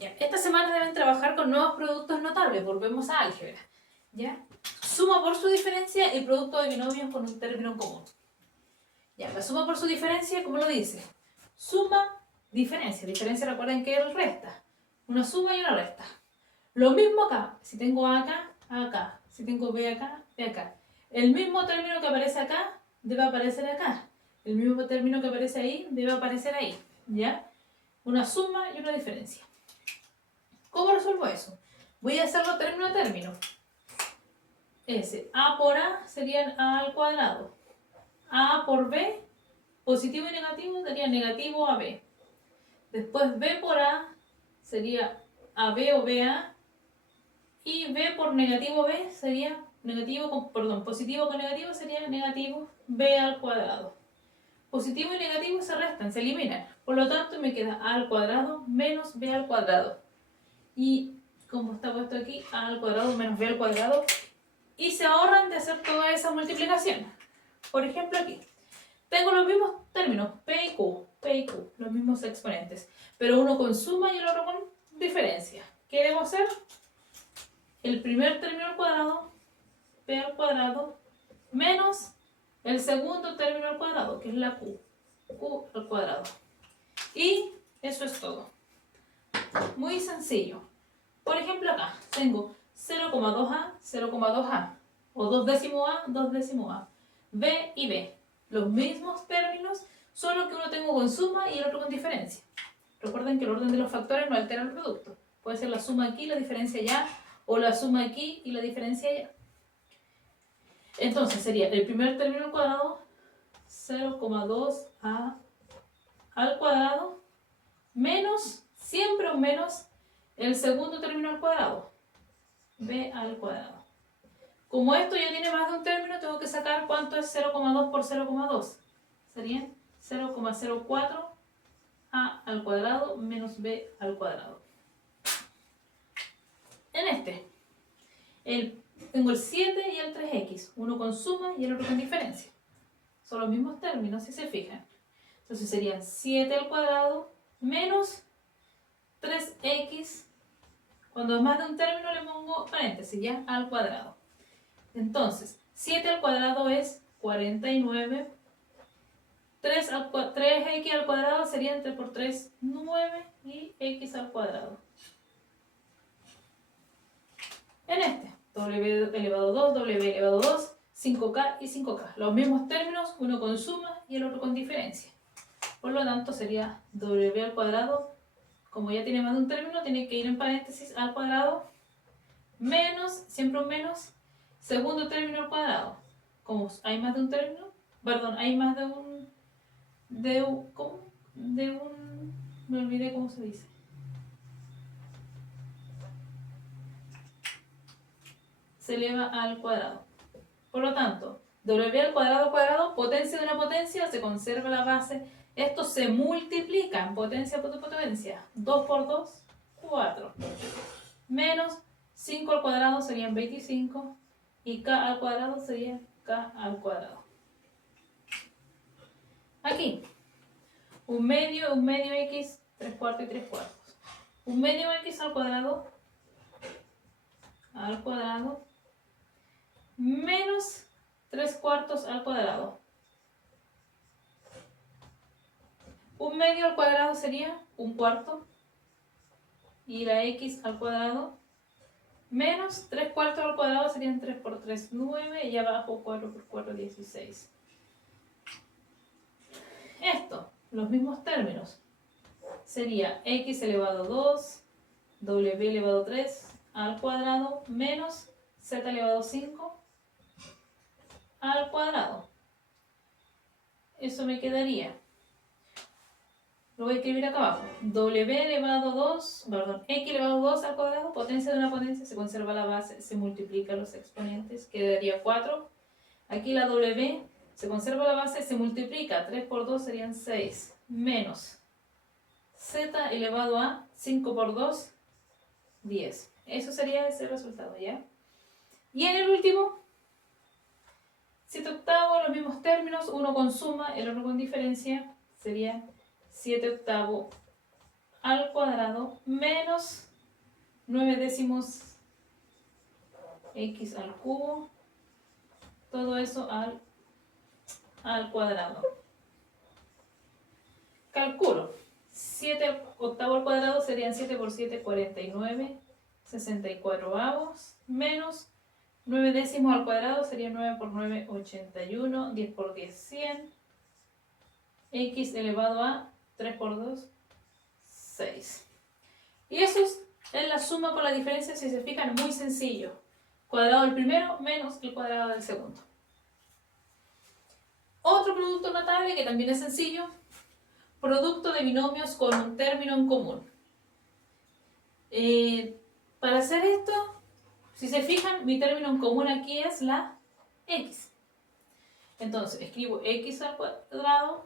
Ya, esta semana deben trabajar con nuevos productos notables. Volvemos a álgebra. ¿Ya? Suma por su diferencia y producto de binomios con un término en común. Ya, la suma por su diferencia, ¿cómo lo dice? Suma, diferencia. Diferencia, recuerden que es resta. Una suma y una resta. Lo mismo acá. Si tengo A acá, A acá. Si tengo B acá, B acá. El mismo término que aparece acá debe aparecer acá. El mismo término que aparece ahí debe aparecer ahí. ¿Ya? Una suma y una diferencia. ¿Cómo resuelvo eso? Voy a hacerlo término a término. A por A serían A al cuadrado. A por B, positivo y negativo, sería negativo AB. Después B por A sería AB o BA. Y B por negativo B sería positivo con negativo sería negativo B al cuadrado. Positivo y negativo se restan, se eliminan. Por lo tanto me queda A al cuadrado menos B al cuadrado. Y como está puesto aquí, A al cuadrado menos B al cuadrado. Y se ahorran de hacer toda esa multiplicación. Por ejemplo aquí, tengo los mismos términos, P y Q, los mismos exponentes, pero uno con suma y el otro con diferencia. ¿Qué debo hacer? El primer término al cuadrado, P al cuadrado, menos el segundo término al cuadrado, que es la Q al cuadrado. Y eso es todo. Muy sencillo. Por ejemplo acá, tengo 0,2a, 0,2a, o 2 décimo a, 2 décimo a, b y b. Los mismos términos, solo que uno tengo con suma y el otro con diferencia. Recuerden que el orden de los factores no altera el producto. Puede ser la suma aquí, la diferencia allá, o la suma aquí y la diferencia allá. Entonces sería el primer término al cuadrado, 0,2a al cuadrado, menos, siempre un menos, el segundo término al cuadrado, b al cuadrado. Como esto ya tiene más de un término, tengo que sacar cuánto es 0,2 por 0,2. Serían 0,04 a al cuadrado menos b al cuadrado. En este, tengo el 7 y el 3x, uno con suma y el otro con diferencia. Son los mismos términos, si se fijan. Entonces serían 7 al cuadrado menos 3x. Cuando es más de un término le pongo paréntesis, ya, al cuadrado. Entonces, 7 al cuadrado es 49. 3x al cuadrado serían 3 por 3, 9 y x al cuadrado. En este, w elevado a 2, w elevado a 2, 5k y 5k. Los mismos términos, uno con suma y el otro con diferencia. Por lo tanto, sería w al cuadrado. Como ya tiene más de un término, tiene que ir en paréntesis al cuadrado menos, siempre un menos, segundo término al cuadrado. Como hay más de un término, perdón, hay más de un, me olvidé cómo se dice. Se eleva al cuadrado. Por lo tanto, w al cuadrado, potencia de una potencia, se conserva la base. Esto se multiplica, potencia por potencia. 2 por 2, 4. Menos 5 al cuadrado serían 25. Y k al cuadrado sería k al cuadrado. Aquí, un medio x, 3 cuartos y 3 cuartos. Un medio x al cuadrado menos 3 cuartos al cuadrado. Un medio al cuadrado sería un cuarto. Y la x al cuadrado menos 3 cuartos al cuadrado serían 3 por 3, 9. Y abajo 4 por 4, 16. Esto, los mismos términos. Sería x elevado a 2, w elevado a 3 al cuadrado menos z elevado a 5 al cuadrado. Eso me quedaría. Lo voy a escribir acá abajo. W elevado a 2, perdón, x elevado a 2 al cuadrado, potencia de una potencia, se conserva la base, se multiplica los exponentes, quedaría 4. Aquí la W, se conserva la base, se multiplica, 3 por 2 serían 6, menos z elevado a 5 por 2, 10. Eso sería ese resultado, ¿ya? Y en el último, 7 octavos, los mismos términos, uno con suma, el otro con diferencia, sería 7 octavos al cuadrado menos 9 décimos x al cubo, todo eso al cuadrado. Calculo. 7 octavo al cuadrado serían 7 por 7, 49, 64 avos, menos 9 décimos al cuadrado sería 9 por 9, 81, 10 por 10, 100, x elevado a 3 por 2, 6. Y eso es la suma por la diferencia, si se fijan, muy sencillo. Cuadrado del primero menos el cuadrado del segundo. Otro producto notable que también es sencillo, producto de binomios con un término en común. Para hacer esto, si se fijan, mi término en común aquí es la x. Entonces, escribo x al cuadrado.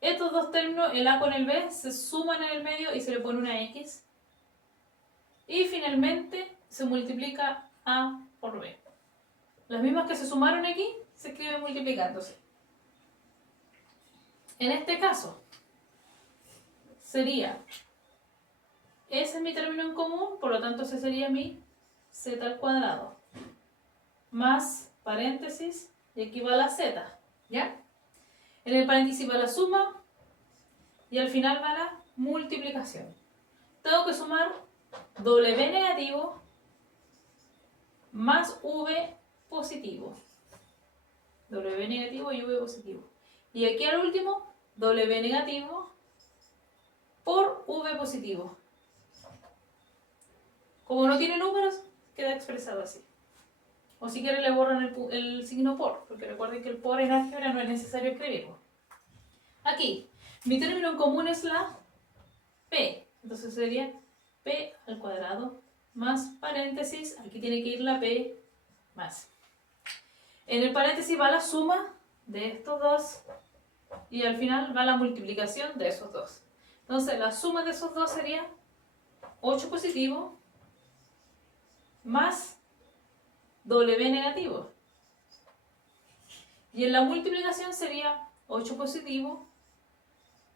Estos dos términos, el a con el b, se suman en el medio y se le pone una x. Y finalmente se multiplica a por b. Las mismas que se sumaron aquí se escriben multiplicándose. En este caso, sería, ese es mi término en común, por lo tanto ese sería mi z al cuadrado, más paréntesis, y aquí va la z, ¿ya? En el paréntesis va la suma, y al final va la multiplicación. Tengo que sumar w negativo más v positivo. W negativo y v positivo. Y aquí al último, w negativo por v positivo. Como no tiene números, queda expresado así. O si quieren le borran el signo por, porque recuerden que el por en álgebra no es necesario escribirlo. Aquí, mi término en común es la p. Entonces sería p al cuadrado más paréntesis, aquí tiene que ir la p más. En el paréntesis va la suma de estos dos y al final va la multiplicación de esos dos. Entonces la suma de esos dos sería 8 positivo más w negativo. Y en la multiplicación sería 8 positivo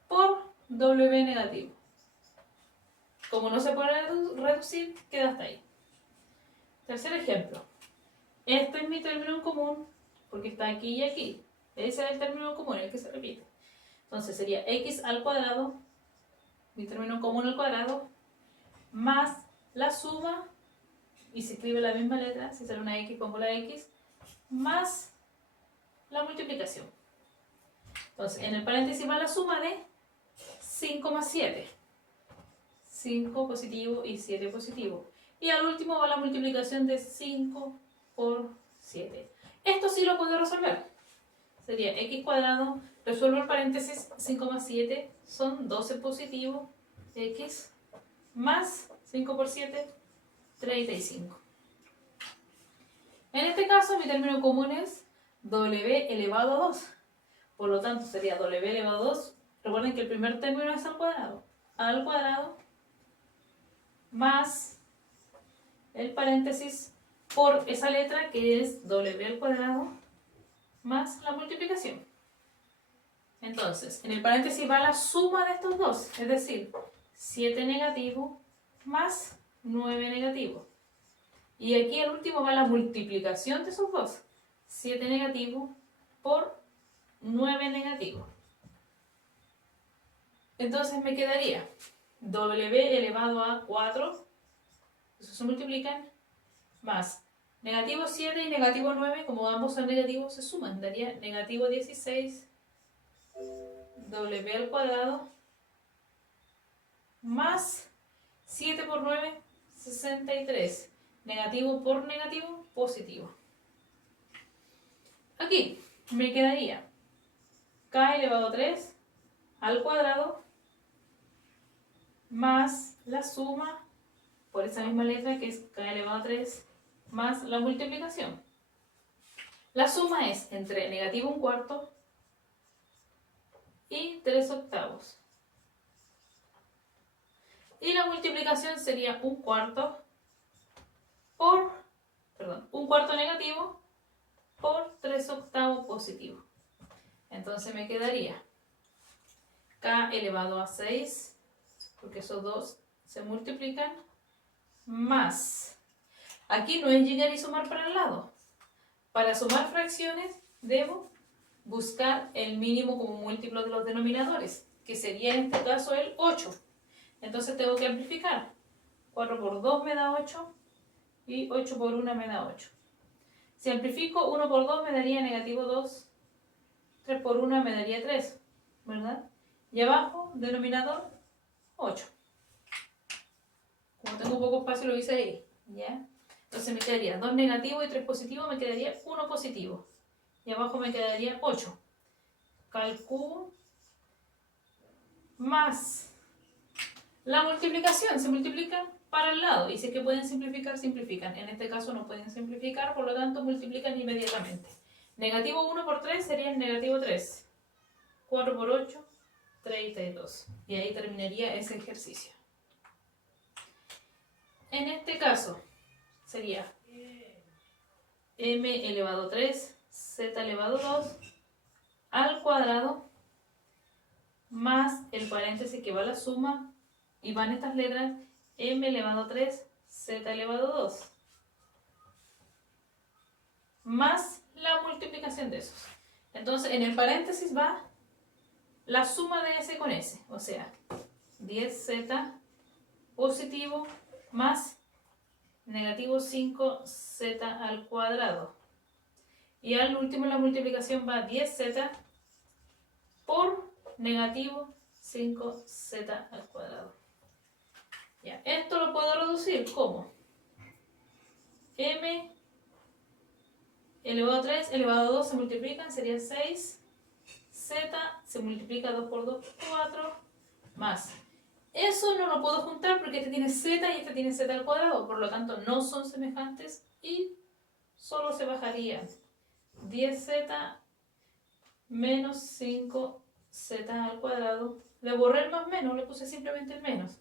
por w negativo. Como no se puede reducir, queda hasta ahí. Tercer ejemplo. Este es mi término en común, porque está aquí y aquí. Ese es el término en común, el que se repite. Entonces sería x al cuadrado, mi término en común al cuadrado, más la suma, y se escribe la misma letra, si sale una x pongo la x, más la multiplicación. Entonces en el paréntesis va la suma de 5 más 7. 5 positivo y 7 positivo. Y al último va la multiplicación de 5 por 7. Esto sí lo puedo resolver. Sería x cuadrado, resuelvo el paréntesis, 5 más 7 son 12 positivo, x más 5 por 7, 35. En este caso mi término común es w elevado a 2. Por lo tanto sería w elevado a 2. Recuerden que el primer término es al cuadrado más el paréntesis por esa letra que es w al cuadrado más la multiplicación. Entonces, en el paréntesis va la suma de estos dos, es decir, 7 negativo más 9 negativo. Y aquí al último va la multiplicación de esos dos, 7 negativo por 9 negativo. Entonces me quedaría w elevado a 4, eso se multiplican, más negativo 7 y negativo 9, como ambos son negativos, se suman, daría negativo 16 w al cuadrado más 7 por 9, 63. Negativo por negativo, positivo. Aquí me quedaría k elevado a 3 al cuadrado más la suma por esa misma letra que es k elevado a 3 más la multiplicación. La suma es entre negativo 1/4 y 3/8. Y la multiplicación sería 1/4 por, 1/4 negativo por 3/8 positivo. Entonces me quedaría k elevado a 6, porque esos dos se multiplican, más. Aquí no es llegar y sumar para el lado. Para sumar fracciones debo buscar el mínimo como múltiplo de los denominadores, que sería en este caso el 8. Entonces tengo que amplificar. 4 por 2 me da 8 y 8 por 1 me da 8. Si amplifico 1 por 2 me daría negativo 2, 3 por 1 me daría 3, ¿verdad? Y abajo, denominador, 8. Como tengo poco espacio lo hice ahí, ¿ya? Entonces me quedaría 2 negativo y 3 positivo, me quedaría 1 positivo. Y abajo me quedaría 8. Calculo más la multiplicación. Se multiplican para el lado. Y si es que pueden simplificar, simplifican. En este caso no pueden simplificar, por lo tanto multiplican inmediatamente. Negativo 1 por 3 sería negativo 3. 4 por 8, 32. Y ahí terminaría ese ejercicio. En este caso sería m elevado a 3, z elevado a 2 al cuadrado más el paréntesis que va a la suma y van estas letras m elevado a 3, z elevado a 2 más la multiplicación de esos. Entonces en el paréntesis va la suma de s con s, o sea 10z positivo más negativo 5z al cuadrado. Y al último la multiplicación va 10z por negativo 5z al cuadrado. Ya, esto lo puedo reducir como m elevado a 3 elevado a 2 se multiplican, sería 6. Z se multiplica 2 por 2, 4 más. Eso no lo puedo juntar porque este tiene z y este tiene z al cuadrado, por lo tanto no son semejantes y solo se bajaría 10z menos 5z al cuadrado. Le borré el más menos, le puse simplemente el menos.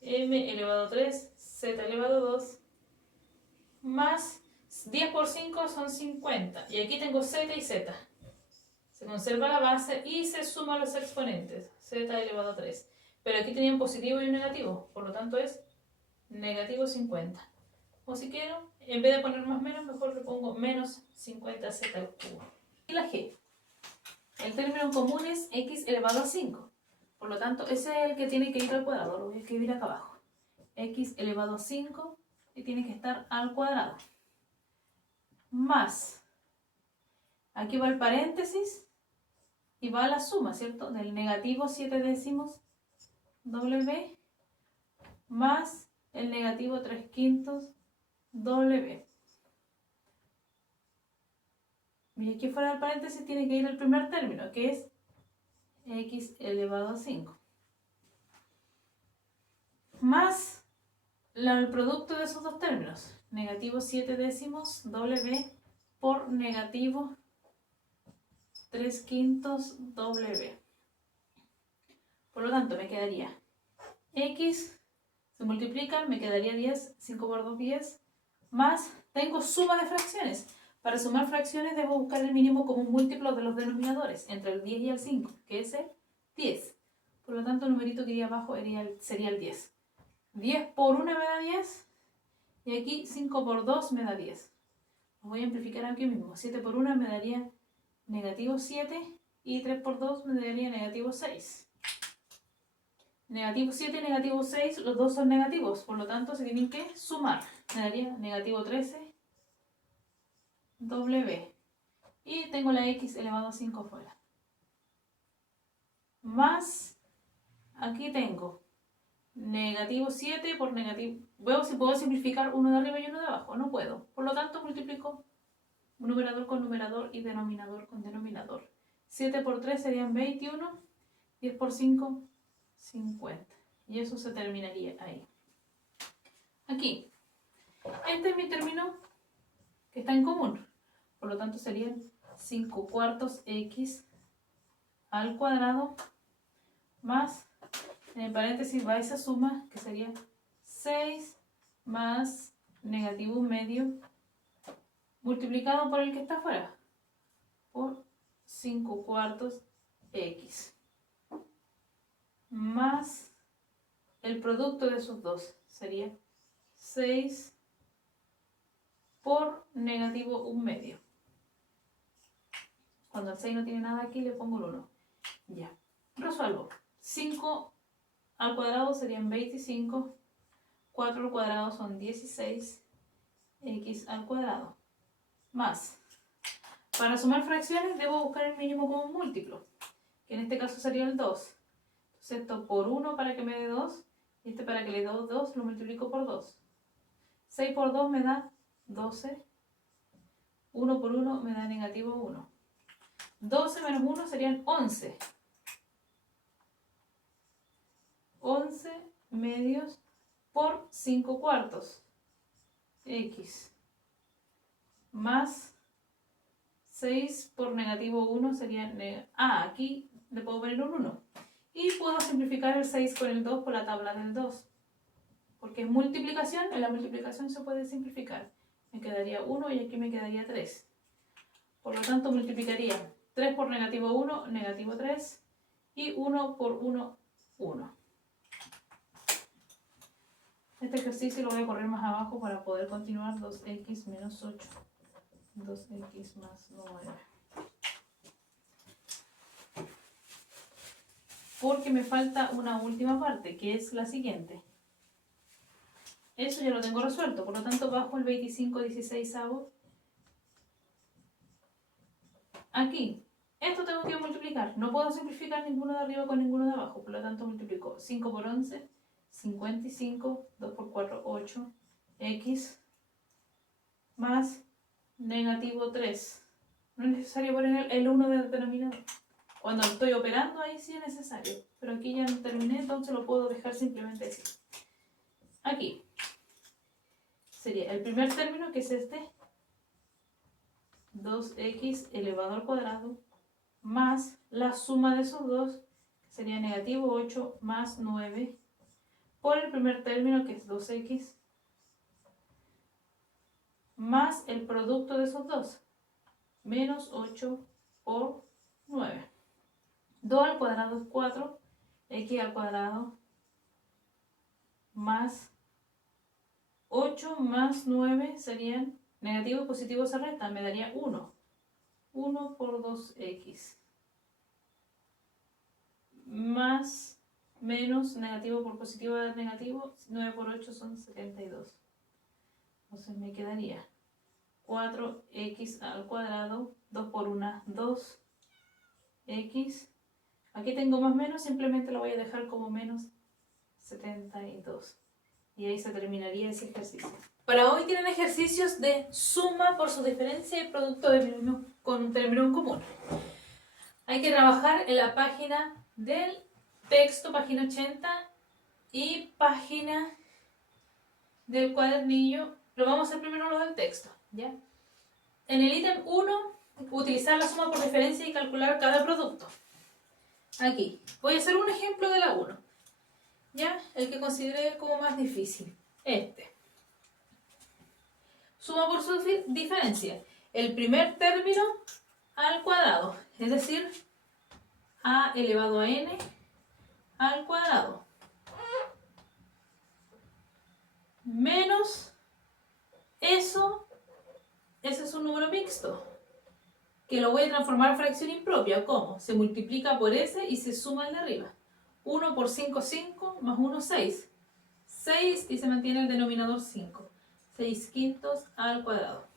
M elevado a 3, z elevado a 2, más 10 por 5 son 50. Y aquí tengo z y z. Se conserva la base y se suman los exponentes. Z elevado a 3. Pero aquí tenía un positivo y un negativo, por lo tanto es negativo 50. O si quiero, en vez de poner más menos, mejor le pongo menos 50z al cubo. Y la g. El término común es x elevado a 5. Por lo tanto, ese es el que tiene que ir al cuadrado. Lo voy a escribir acá abajo. X elevado a 5 y tiene que estar al cuadrado. Más. Aquí va el paréntesis y va la suma, ¿cierto? Del negativo 7 décimos W más el negativo 3 quintos W. Y aquí fuera del paréntesis tiene que ir el primer término, que es x elevado a 5. Más el producto de esos dos términos, negativo 7 décimos W por negativo 3 quintos W. Por lo tanto, me quedaría x, se multiplican, me quedaría 10, 5 por 2, 10, más, tengo suma de fracciones. Para sumar fracciones debo buscar el mínimo común múltiplo de los denominadores, entre el 10 y el 5, que es el 10. Por lo tanto, el numerito que iría abajo sería el 10. 10 por 1 me da 10, y aquí 5 por 2 me da 10. Lo voy a amplificar aquí mismo. 7 por 1 me daría negativo 7, y 3 por 2 me daría negativo 6. Negativo 7 y negativo 6, los dos son negativos, por lo tanto se tienen que sumar. Me daría negativo 13 W. Y tengo la x elevado a 5 fuera. Más, aquí tengo negativo 7 por negativo. Veo si puedo simplificar uno de arriba y uno de abajo. No puedo. Por lo tanto multiplico numerador con numerador y denominador con denominador. 7 por 3 serían 21. 10 por 5, 50. Y eso se terminaría ahí. Aquí. Este es mi término que está en común. Por lo tanto serían 5 cuartos x al cuadrado más, en el paréntesis va esa suma que sería 6 más negativo medio multiplicado por el que está afuera por 5 cuartos x. más el producto de esos dos. Sería 6 por negativo 1/2. Cuando el 6 no tiene nada aquí, le pongo el 1. Ya. Resuelvo. 5 al cuadrado serían 25. 4 al cuadrado son 16. X al cuadrado. Más. Para sumar fracciones debo buscar el mínimo común múltiplo, que en este caso sería el 2. Entonces esto por 1 para que me dé 2, y este para que le dé 2 lo multiplico por 2. 6 por 2 me da 12. 1 por 1 me da negativo 1. 12 menos 1 serían 11. 11 medios por 5 cuartos. X más 6 por negativo 1 sería... aquí le puedo poner un 1. Y puedo simplificar el 6 con el 2 por la tabla del 2. Porque es multiplicación, en la multiplicación se puede simplificar. Me quedaría 1 y aquí me quedaría 3. Por lo tanto multiplicaría 3 por negativo 1, negativo 3. Y 1 por 1, 1. Este ejercicio lo voy a correr más abajo para poder continuar. 2x menos 8. 2x más 9. Porque me falta una última parte, que es la siguiente. Eso ya lo tengo resuelto, por lo tanto bajo el 25/16 aquí. Esto tengo que multiplicar. No puedo simplificar ninguno de arriba con ninguno de abajo, por lo tanto multiplico 5 por 11, 55, 2 por 4, 8, x más negativo 3. No es necesario poner el 1 del denominador. Cuando estoy operando ahí sí es necesario, pero aquí ya no terminé, entonces lo puedo dejar simplemente así. Aquí sería el primer término, que es este, 2x elevado al cuadrado, más la suma de esos dos, que sería negativo 8 más 9, por el primer término, que es 2x, más el producto de esos dos, menos 8 por 9. 2 al cuadrado es 4, x al cuadrado más 8 más 9 serían negativo y positivo se restan, me daría 1. 1 por 2x. Más, menos, negativo por positivo es negativo, 9 por 8 son 72. Entonces me quedaría 4x al cuadrado, 2 por 1, 2x. Aquí tengo más menos, simplemente lo voy a dejar como menos 72. Y ahí se terminaría ese ejercicio. Para hoy tienen ejercicios de suma por su diferencia y producto de términos con un término en común. Hay que trabajar en la página del texto, página 80, y página del cuadernillo. Pero vamos a hacer primero lo del texto, ¿ya? En el ítem 1, utilizar la suma por diferencia y calcular cada producto. Aquí, voy a hacer un ejemplo de la 1, ¿ya? El que considere como más difícil. Suma por su diferencia. El primer término al cuadrado, es decir, a elevado a n al cuadrado, menos eso, ese es un número mixto, que lo voy a transformar en fracción impropia. ¿Cómo? Se multiplica por ese y se suma el de arriba. 1 por 5, 5, más 1, 6. 6 y se mantiene el denominador 5. 6 quintos al cuadrado.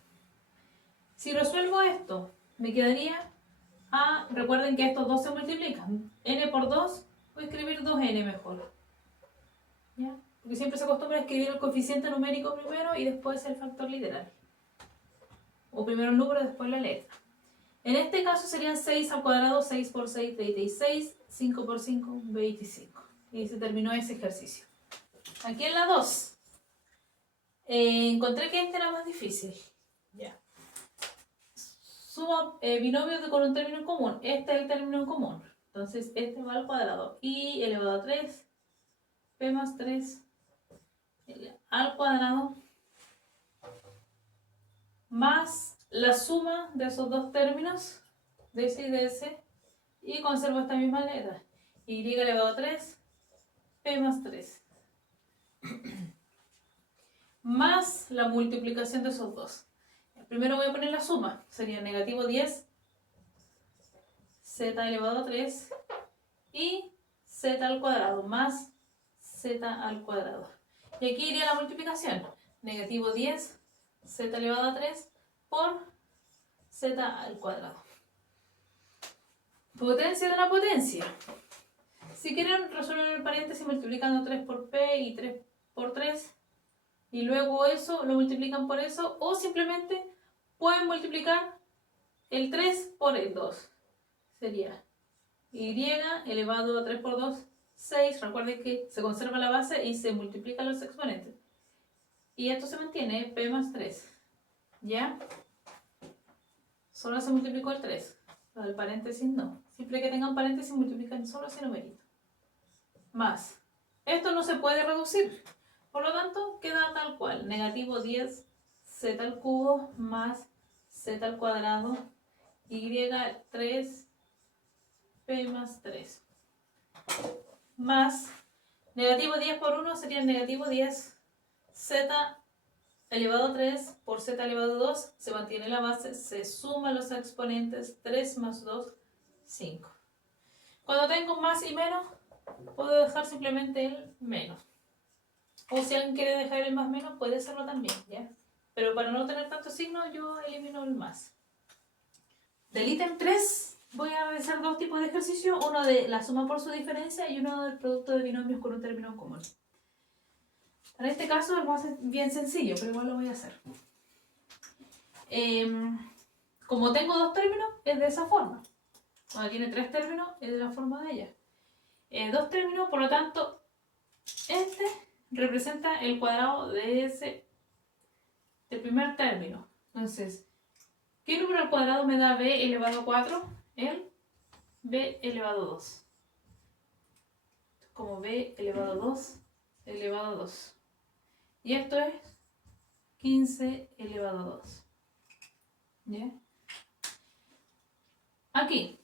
Si resuelvo esto, me quedaría a, recuerden que estos dos se multiplican. N por 2, voy a escribir 2n mejor. ¿Ya? Porque siempre se acostumbra a escribir el coeficiente numérico primero y después el factor literal. O primero el número, después la letra. En este caso serían 6 al cuadrado, 6 por 6, 36, 5 por 5, 25. Y se terminó ese ejercicio. Aquí en la 2, encontré que este era más difícil. Ya. Sumo binomios con un término en común. Este es el término en común. Entonces este va al cuadrado. Y elevado a 3, p más 3 al cuadrado, más la suma de esos dos términos, de ese y de ese, y conservo esta misma letra. Y elevado a 3, P más 3. Más la multiplicación de esos dos. Primero voy a poner la suma. Sería negativo 10 z elevado a 3 y z al cuadrado más z al cuadrado. Y aquí iría la multiplicación. Negativo 10 z elevado a 3 por z al cuadrado. Potencia de una potencia. Si quieren resolver el paréntesis multiplicando 3 por p y 3 por 3 y luego eso lo multiplican por eso, o simplemente pueden multiplicar el 3 por el 2. Sería y elevado a 3 por 2, 6. Recuerden que se conserva la base y se multiplican los exponentes. Y esto se mantiene, p más 3. ¿Ya? Solo se multiplicó el 3. Lo del paréntesis no. Siempre que tengan paréntesis multiplican solo ese numerito. Más. Esto no se puede reducir. Por lo tanto, queda tal cual. Negativo 10 z al cubo más z al cuadrado y 3 p más 3. Más negativo 10 por 1 sería negativo 10 z elevado a 3 por z elevado a 2. Se mantiene la base, se suman los exponentes. 3 más 2, 5. Cuando tengo más y menos, puedo dejar simplemente el menos. O si alguien quiere dejar el más menos, puede hacerlo también, ¿ya? Pero para no tener tantos signos, yo elimino el más. Del ítem 3 voy a realizar dos tipos de ejercicio. Uno de la suma por su diferencia y uno del producto de binomios con un término común. En este caso es más bien sencillo, pero igual lo voy a hacer. Como tengo dos términos, es de esa forma. Cuando tiene tres términos, es de la forma de ella. Dos términos, por lo tanto, este representa el cuadrado de del primer término. Entonces, ¿qué número al cuadrado me da b elevado a 4? El b elevado a 2. Como b elevado a 2 elevado a 2. Y esto es 15 elevado a 2. ¿Ya? Aquí.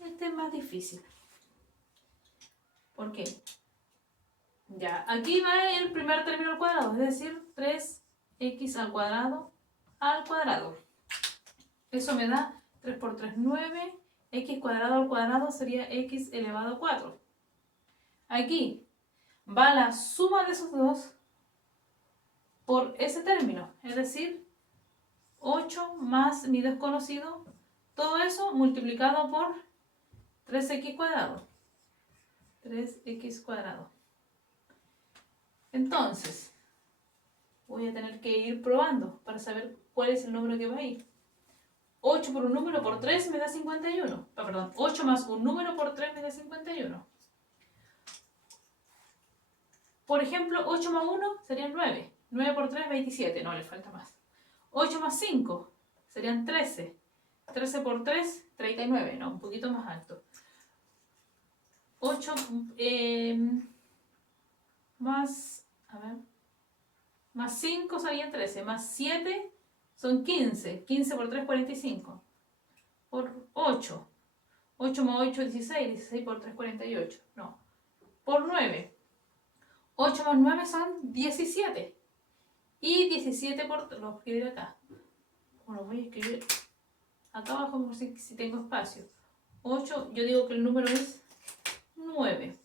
Este es más difícil. ¿Por qué? Ya, aquí va el primer término al cuadrado, es decir, 3x al cuadrado. Eso me da 3 por 3, 9. X cuadrado al cuadrado sería x elevado a 4. Aquí va la suma de esos dos por ese término, es decir, 8 más mi desconocido, todo eso multiplicado por 3x cuadrado. 3x cuadrado. Entonces, voy a tener que ir probando para saber cuál es el número que va ahí. 8 por un número por 3 me da 51. Perdón, 8 más un número por 3 me da 51. Por ejemplo, 8 más 1 serían 9. 9 por 3, 27. No, le falta más. 8 más 5 serían 13. 13 por 3, 39. No, un poquito más alto. 8 más, a ver, más 5 serían 13. Más 7 son 15. 15 por 3, 45. Por 8. 8 más 8, 16. 16 por 3, 48. No. Por 9. 8 más 9 son 17. Y 17 por... Lo voy a escribir acá. Bueno, voy a escribir acá abajo por si tengo espacio. 8, yo digo que el número es 9.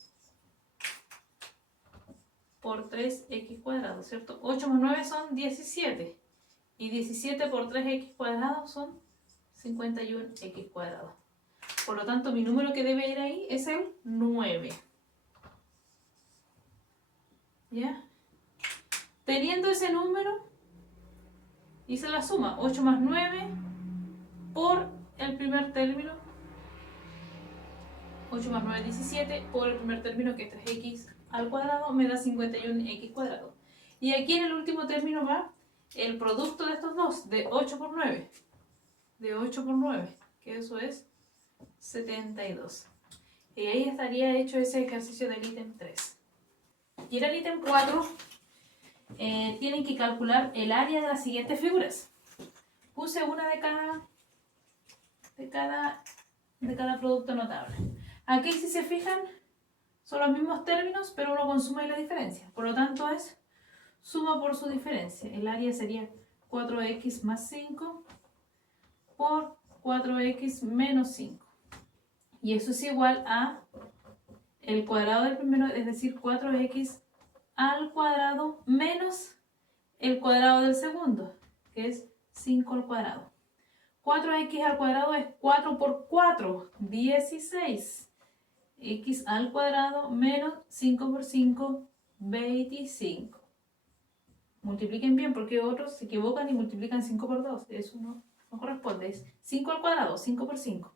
Por 3x cuadrado, ¿cierto? 8 más 9 son 17. Y 17 por 3x cuadrado son 51x cuadrado. Por lo tanto, mi número que debe ir ahí es el 9. ¿Ya? Teniendo ese número, hice la suma. 8 más 9 por el primer término. 8 más 9 es 17 por el primer término, que es 3x al cuadrado, me da 51x cuadrado. Y aquí en el último término va el producto de estos dos, de 8 por 9. De 8 por 9, que eso es 72. Y ahí estaría hecho ese ejercicio del ítem 3. Y en el ítem 4 tienen que calcular el área de las siguientes figuras. Puse una de cada producto notable. Aquí, si se fijan, Son los mismos términos, pero uno con suma y la diferencia. Por lo tanto es suma por su diferencia. El área sería 4x más 5 por 4x menos 5. Y eso es igual a el cuadrado del primero, es decir, 4x al cuadrado menos el cuadrado del segundo, que es 5 al cuadrado. 4x al cuadrado es 4 por 4, 16. X al cuadrado menos 5 por 5, 25. Multipliquen bien porque otros se equivocan y multiplican 5 por 2. Eso no corresponde. Es 5 al cuadrado, 5 por 5.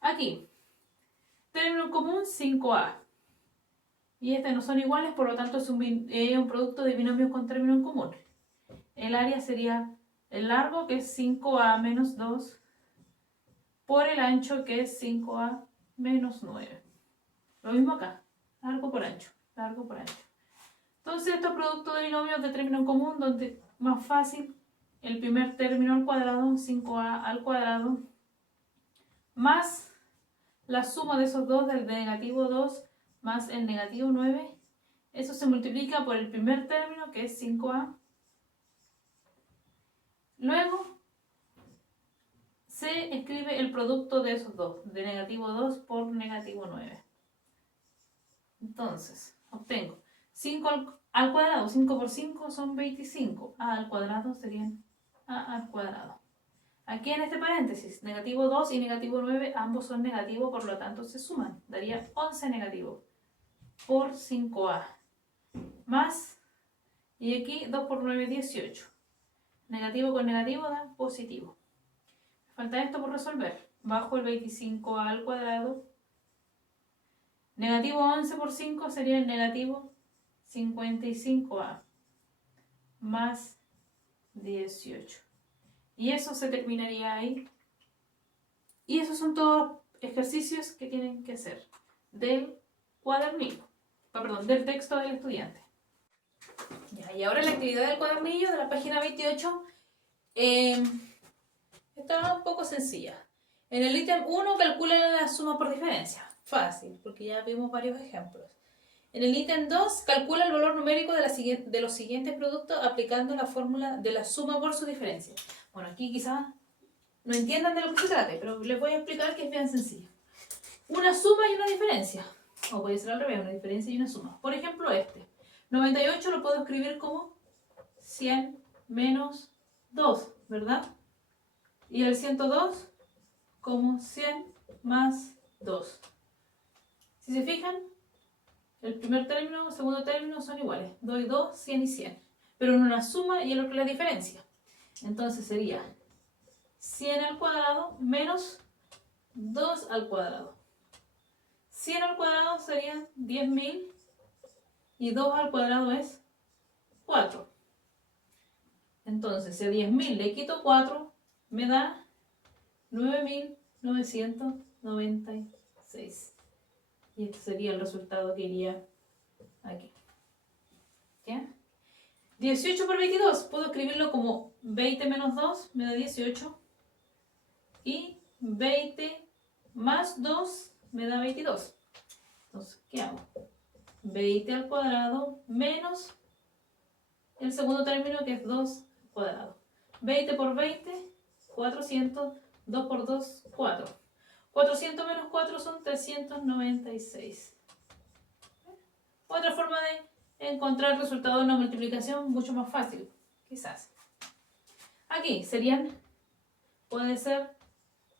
Aquí, término común 5a. Y no son iguales, por lo tanto es un producto de binomios con término en común. El área sería el largo, que es 5a menos 2, por el ancho, que es 5a menos 9. Lo mismo acá, largo por ancho, largo por ancho. Entonces, estos productos de binomios de término en común, donde más fácil, el primer término al cuadrado, 5a al cuadrado, más la suma de esos dos, del de negativo 2 más el negativo 9, eso se multiplica por el primer término, que es 5a. Luego, se escribe el producto de esos dos, de negativo 2 por negativo 9. Entonces, obtengo 5 al cuadrado, 5 por 5 son 25. A al cuadrado serían a al cuadrado. Aquí en este paréntesis, negativo 2 y negativo 9, ambos son negativos, por lo tanto se suman. Daría 11 negativo por 5a. Más, y aquí 2 por 9, 18. Negativo con negativo da positivo. Falta esto por resolver. Bajo el 25a al cuadrado. Negativo 11 por 5 sería el negativo 55a más 18. Y eso se terminaría ahí. Y esos son todos ejercicios que tienen que hacer del cuadernillo. Perdón, del texto del estudiante. Ya, y ahora la actividad del cuadernillo de la página 28 está un poco sencilla. En el ítem 1 calcula la suma por diferencia. Fácil, porque ya vimos varios ejemplos. En el ítem 2, calcula el valor numérico de los siguientes productos aplicando la fórmula de la suma por su diferencia. Bueno, aquí quizás no entiendan de lo que se trate, pero les voy a explicar que es bien sencillo. Una suma y una diferencia. O puede ser al revés, una diferencia y una suma. Por ejemplo, 98 lo puedo escribir como 100 menos 2, ¿verdad? Y el 102 como 100 más 2. Si se fijan, el primer término y el segundo término son iguales. 2 y 2, 100 y 100. Pero uno la suma y el otro la diferencia. Entonces sería 100 al cuadrado menos 2 al cuadrado. 100 al cuadrado serían 10.000 y 2 al cuadrado es 4. Entonces, si a 10.000 le quito 4, me da 9.996. Y este sería el resultado que iría aquí. ¿Ya? 18 por 22, puedo escribirlo como 20 menos 2, me da 18. Y 20 más 2 me da 22. Entonces, ¿qué hago? 20 al cuadrado menos el segundo término, que es 2 al cuadrado. 20 por 20, 400. 2 por 2, 4. 400 menos 4 son 396. Otra forma de encontrar el resultado de una multiplicación mucho más fácil, quizás. Aquí serían, puede ser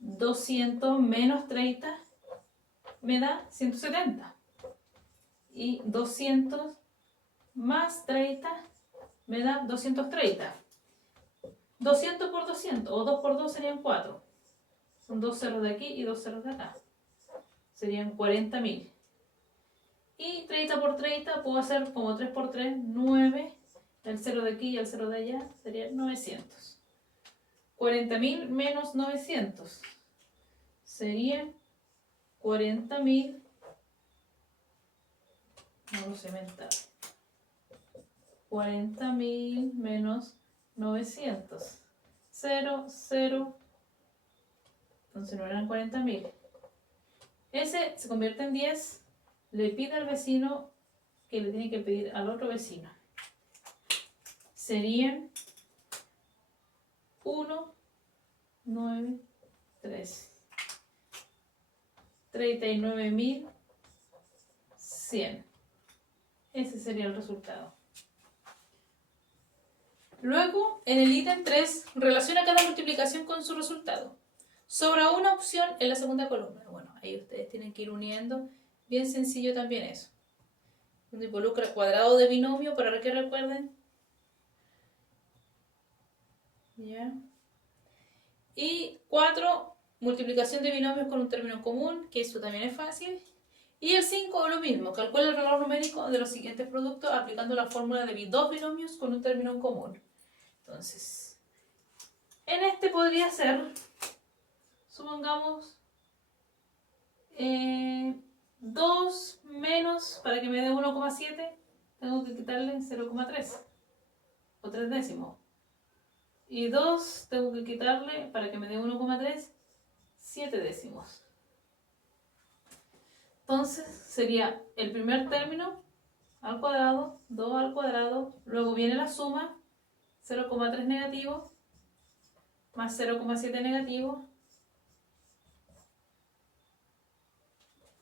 200 menos 30 me da 170. Y 200 más 30 me da 230. 200 por 200, o 2 por 2 serían 4. Son 2 ceros de aquí y 2 ceros de acá. Serían 40.000. Y 30 por 30 puedo hacer como 3 por 3, 9. El 0 de aquí y el 0 de allá sería 900. 40.000 menos 900 serían 40.000. No lo sé mental. 40.000 menos 900. 0, 0. Entonces no eran 40.000. Ese se convierte en 10. le pide al vecino que le tiene que pedir al otro vecino. Serían 1, 9, 3. 39.100. Ese sería el resultado. Luego, en el ítem 3, relaciona cada multiplicación con su resultado. Sobra una opción en la segunda columna. Bueno, ahí ustedes tienen que ir uniendo. Bien sencillo también eso. Donde involucra cuadrado de binomio, para que recuerden. ¿Ya? Y 4, multiplicación de binomios con un término común, que eso también es fácil. Y el 5, lo mismo, calcula el valor numérico de los siguientes productos aplicando la fórmula de dos binomios con un término en común. Entonces, en este podría ser, supongamos, 2 menos, para que me dé 1,7, tengo que quitarle 0,3, o 3 décimos. Y 2 tengo que quitarle, para que me dé 1,3, 7 décimos. Entonces sería el primer término al cuadrado, 2 al cuadrado, luego viene la suma, 0,3 negativo, más 0,7 negativo,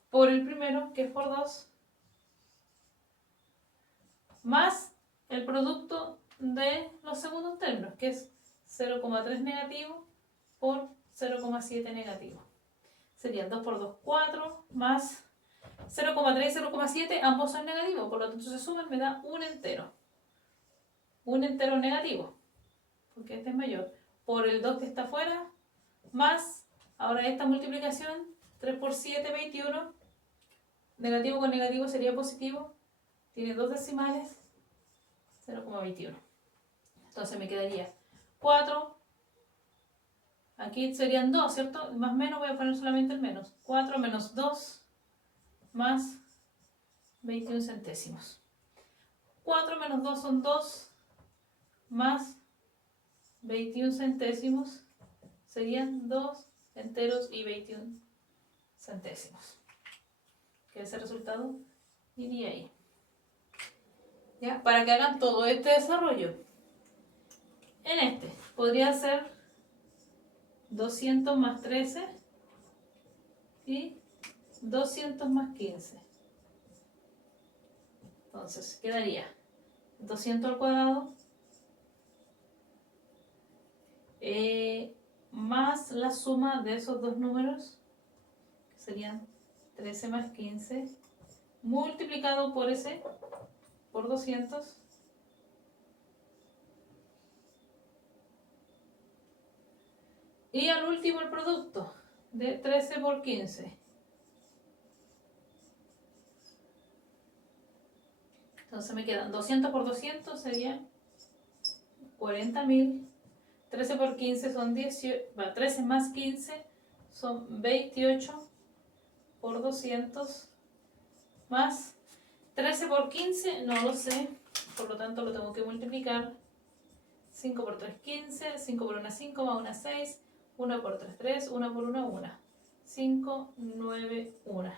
por el primero, que es por 2, más el producto de los segundos términos, que es 0,3 negativo por 0,7 negativo. Serían 2 por 2, 4, más 0,3 y 0,7, ambos son negativos, por lo tanto se suman, me da un entero. Un entero negativo, porque este es mayor, por el 2 que está afuera, más, ahora esta multiplicación, 3 por 7, 21, negativo con negativo sería positivo, tiene 2 decimales, 0,21. Entonces me quedaría 4, aquí serían 2, ¿cierto? Más menos, voy a poner solamente el menos. 4 menos 2, más 21 centésimos. 4 menos 2 son 2, más 21 centésimos, serían 2 enteros y 21 centésimos. Que ese resultado iría ahí. ¿Ya? Para que hagan todo este desarrollo. En este podría ser 200 más 13 y 200 más 15. Entonces quedaría 200 al cuadrado más la suma de esos dos números, que serían 13 más 15, multiplicado por ese, por 200, y al último el producto de 13 por 15. Entonces me quedan 200 por 200, serían 40.000. 13 por 15 son 18, 13 más 15 son 28 por 200, más 13 por 15, no lo sé, por lo tanto lo tengo que multiplicar. 5 por 3, 15, 5 por 1, 5, más 1, 6, 1 por 3, 3, 1 por 1, 1. 5, 9, 1.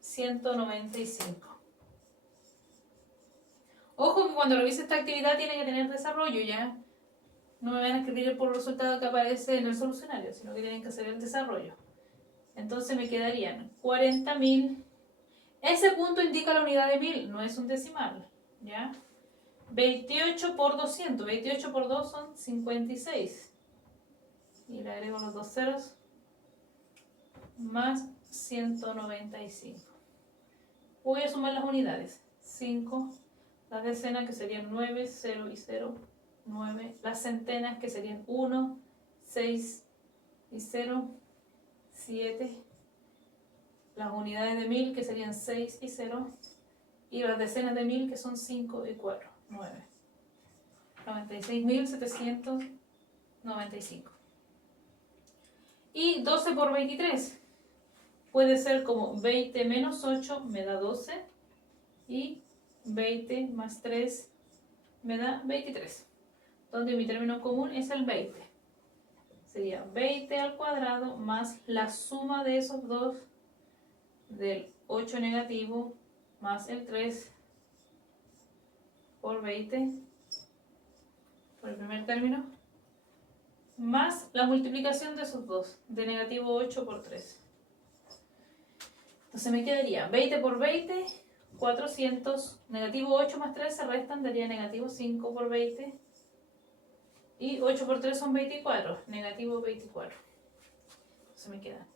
195. Ojo que cuando revise esta actividad tiene que tener desarrollo, ¿ya? No me van a escribir por el resultado que aparece en el solucionario, sino que tienen que hacer el desarrollo. Entonces me quedarían 40.000. Ese punto indica la unidad de 1000, no es un decimal, ¿ya? 28 por 200, 28 por 2 son 56. Y le agrego los dos ceros, más 195. Voy a sumar las unidades. 5, las decenas que serían 9, 0 y 0, 9. Las centenas que serían 1, 6 y 0, 7. Las unidades de 1000 que serían 6 y 0. Y las decenas de 1000 que son 5 y 4, 9. 96.795. Y 12 por 23 puede ser como 20 menos 8 me da 12 y 20 más 3 me da 23, donde mi término común es el 20. Sería 20 al cuadrado más la suma de esos dos, del 8 negativo más el 3 por 20, por el primer término, más la multiplicación de esos dos, de negativo 8 por 3. Entonces me quedaría 20 por 20, 400, negativo 8 más 3 se restan, daría negativo 5 por 20, y 8 por 3 son 24, negativo 24. Entonces me quedan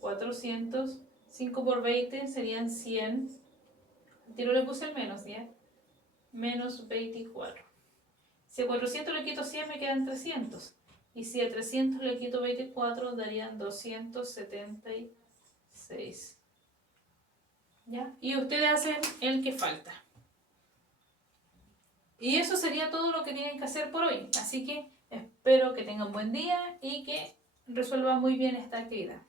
400, 5 por 20 serían 100, al tiro le puse el menos, ¿ya? Menos 24. Si a 400 le quito 100 me quedan 300. Y si a 300 le quito 24 darían 276. ¿Ya? Y ustedes hacen el que falta. Y eso sería todo lo que tienen que hacer por hoy. Así que espero que tengan buen día y que resuelvan muy bien esta actividad.